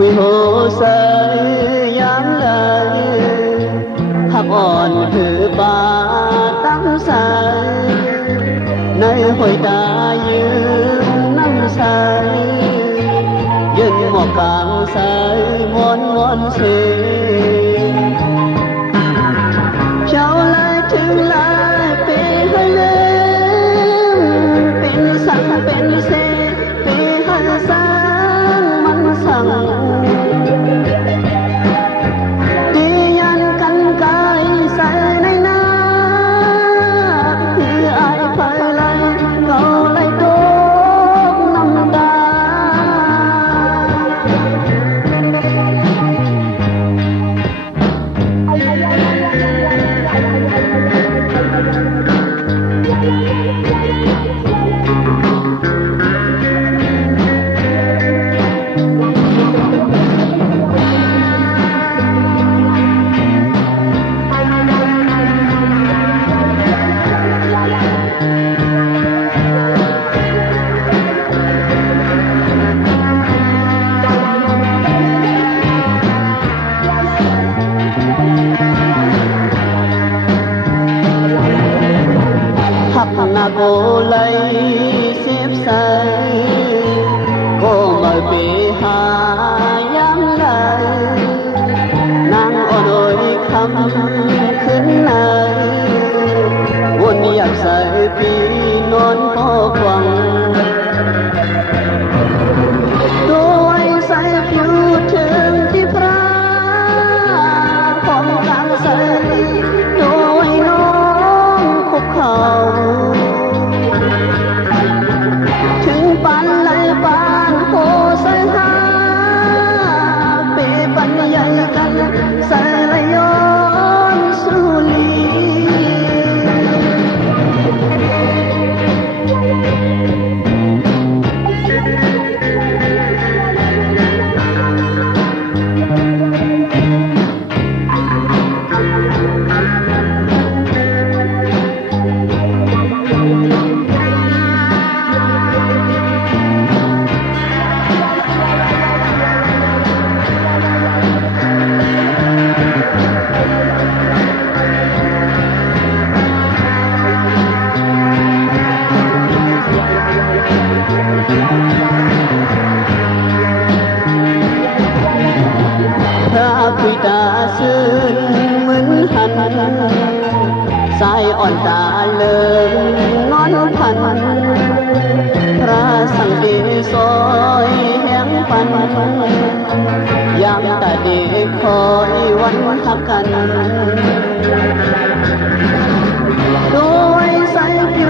quy hồ sơ nhắn lời. Thắp ổn thứ ba tám sai. Nay hồi ta như năm sai. Dân một càng sai muốn muốn xì. Cháu lại thứ lại bên hơi lên bên sang bên xe bên hơi sai Thank you. ให้คอยวันพักกันด้วยสายผิว